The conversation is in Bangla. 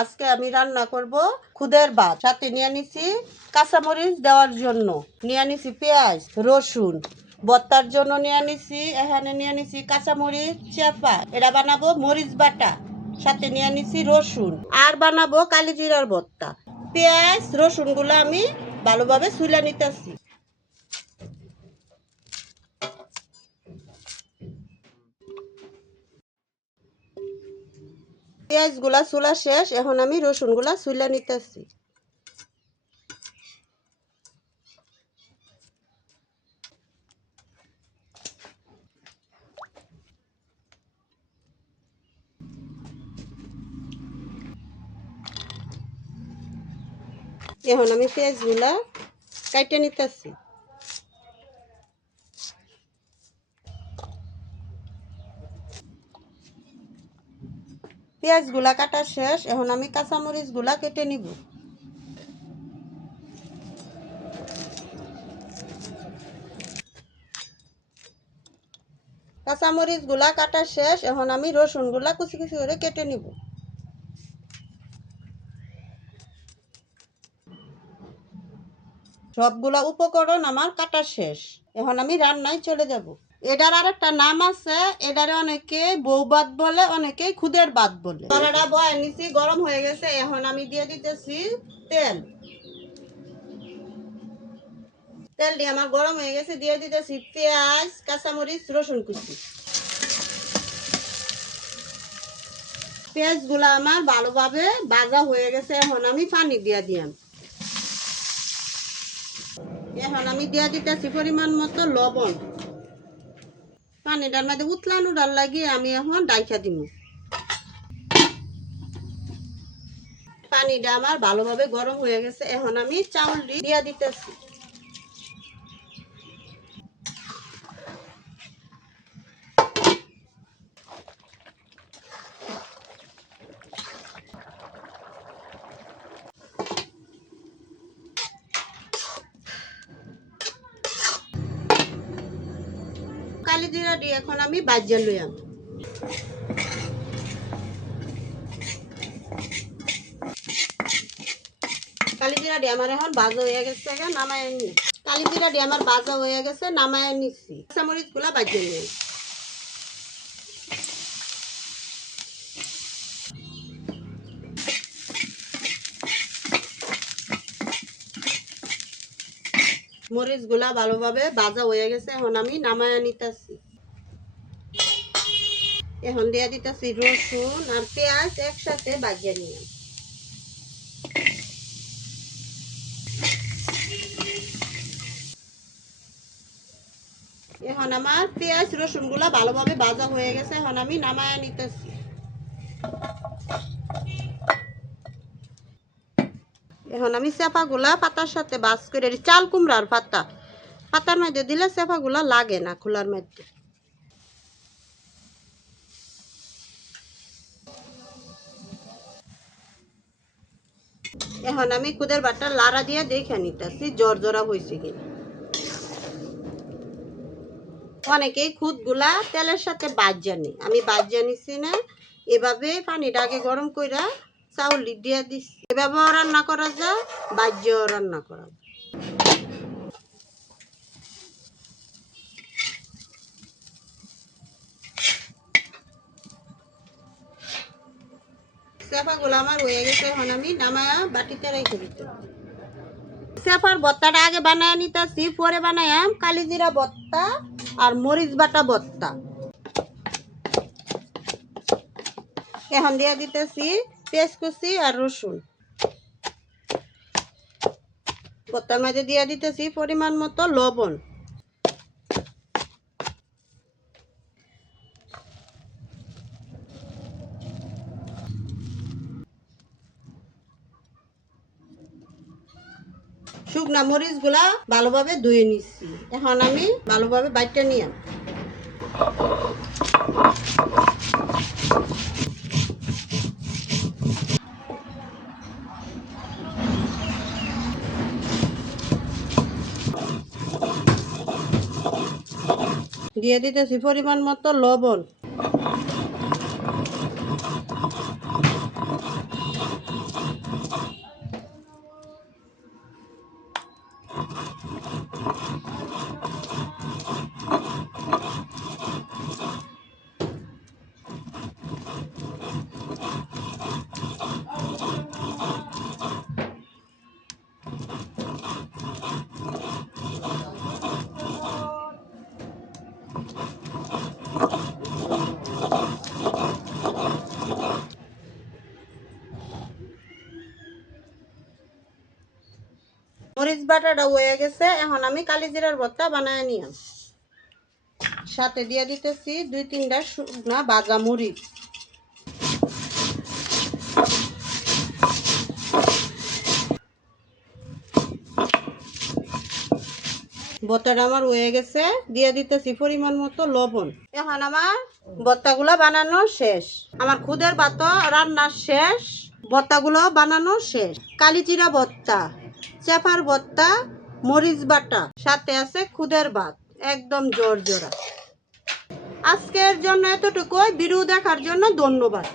আজকে আমি রান্না করব খুদের ভাত। সাথে নিয়ে নিছি কাঁচামরিচ দেওয়ার জন্য, নিয়ে নিছি পেঁয়াজ, রসুন। ভর্তার জন্য নিয়ে নিছি, এখানে নিয়ে নিছি কাঁচামরিচ চেপা, এটা বানাবো মরিচ বাটা। সাথে নিয়ে নিছি রসুন, আর বানাবো কালিজিরার ভর্তা। পেঁয়াজ রসুনগুলো আমি ভালোভাবে ছুলে নিতেছি। পেঁয়াজগুলা চুলা শেষ, এখন আমি রসুনগুলা ছুলে নিতেছি। এখন আমি পেঁয়াজগুলা কাটে নিতেছি। পেঁয়াজগুলা কাটা শেষ, এখন আমি কাঁচামরিচগুলা কেটে নিব। কাঁচামরিচগুলা কাটা শেষ, এখন আমি রসুনগুলা কুচি কুচি করে কেটে নিব। সবগুলা উপকরণ আমার কাটা শেষ, এখন আমি রান্নায় চলে যাব। এটার আর একটা নাম আছে, এটারে অনেকে বউ ভাত বলে, অনেকে খুদের ভাত বলে। কড়াইটা বয়ে নিছি, গরম হয়ে গেছে, এখন আমি দিয়ে দিতেছি তেল। তেল দিয়ে আমার গরম হয়ে গেছে, দিয়ে দিতেছি পেঁয়াজ, কাঁচামরিচ, রসুন কুচি। পেঁয়াজগুলা আমার ভালোভাবে ভাজা হয়ে গেছে, এখন আমি পানি দিয়ে দিলাম। এখন আমি দিয়ে দিতেছি পরিমাণ মতো লবণ। পানিটার মধ্যে উতলানোটার লাগিয়ে আমি এখন ডাইকা দিব। পানিটা আমার ভালোভাবে গরম হয়ে গেছে, এখন আমি চাউল দিয়ে দিতেছি। কালিজিরা দিয়ে এখন আমি ভাজিয়ে লইয়াম। কালিজিরা দিয়ে আমার এখন ভাজা হয়ে গেছে, নামায় নি। কালিজিরা দিয়ে আমার ভাজা হয়ে গেছে, নামায় নিচ্ছি। কাঁচামরিচ গুলা ভাজিয়ে নিই। মরিচ গুলা ভালোভাবে ভাজা হয়ে গেছে, এখন আমি নামায় নিতেছি। এখন দিয়ে দিতেছি রসুন আর পেঁয়াজ একসাথে ভাজিয়ে নিলাম। এখন আমার পেঁয়াজ রসুন গুলা ভালোভাবে ভাজা হয়ে গেছে, এখন আমি নামায় নিতেছি। এখন আমি চেপা গুলা পাতার সাথে বাস করে, চাল কুমড়ার পাতা, পাতার মধ্যে দিলে চেপা গুলা লাগে না খোলার মধ্যে। এখন আমি খুদের ভাতটা লাড়া দিয়ে দেখে নিতেছি জর্জরা হয়েছে কিনা। অনেকেই খুদ গুলা তেলের সাথে ভাজিয়ে নি, আমি ভাজিয়ে নিছি না, এভাবে পানিটা আগে গরম কইরা চাউল দিয়ে দিচ্ছি। এভাবেও রান্না করা যায়, ভাজিয়েও রান্না করা যায়। চেপাগুলো আমার হয়ে গেছে, এখন আমি নামায়া বাটিতে রেখে দিতে। চেপার ভর্তাটা আগে বানায় নিতেছি, পরে বানায়াম কালিজিরা ভর্তা আর মরিচ বাটা ভর্তা। এখন দিয়ে দিতেছি পেঁয়াজ কুচি আর রসুন। ভর্তার মাঝে দিয়ে দিতেছি পরিমাণ মতো লবণ। শুকনা মরিচ গুলা ভালোভাবে ধুয়ে নিচ্ছি, এখন আমি ভালোভাবে বাইটে নিলাম। দিয়ে দিতেছি পরিমাণ মতো লবণ। মরিচ বাটাটা হয়ে গেছে, এখন আমি কালিজিরার ভর্তা বানায় নিলাম। সাথে দিয়ে দিতেছি 2-3টা শুকনা ভাজা মরিচ। ভর্তাটা আমার হয়ে গেছে, দিয়ে দিতেছি পরিমাণ মতো লবণ। এখন আমার ভর্তাগুলো বানানো শেষ, আমার খুদের ভাত রান্না শেষ, ভর্তাগুলো বানানো শেষ। কালিজিরা ভর্তা, চেপার ভর্তা, মরিচ বাটা, সাথে আছে খুদের ভাত, একদম জোরজোড়া। আজকের জন্য এতটুকুই। ভিডিও দেখার জন্য ধন্যবাদ।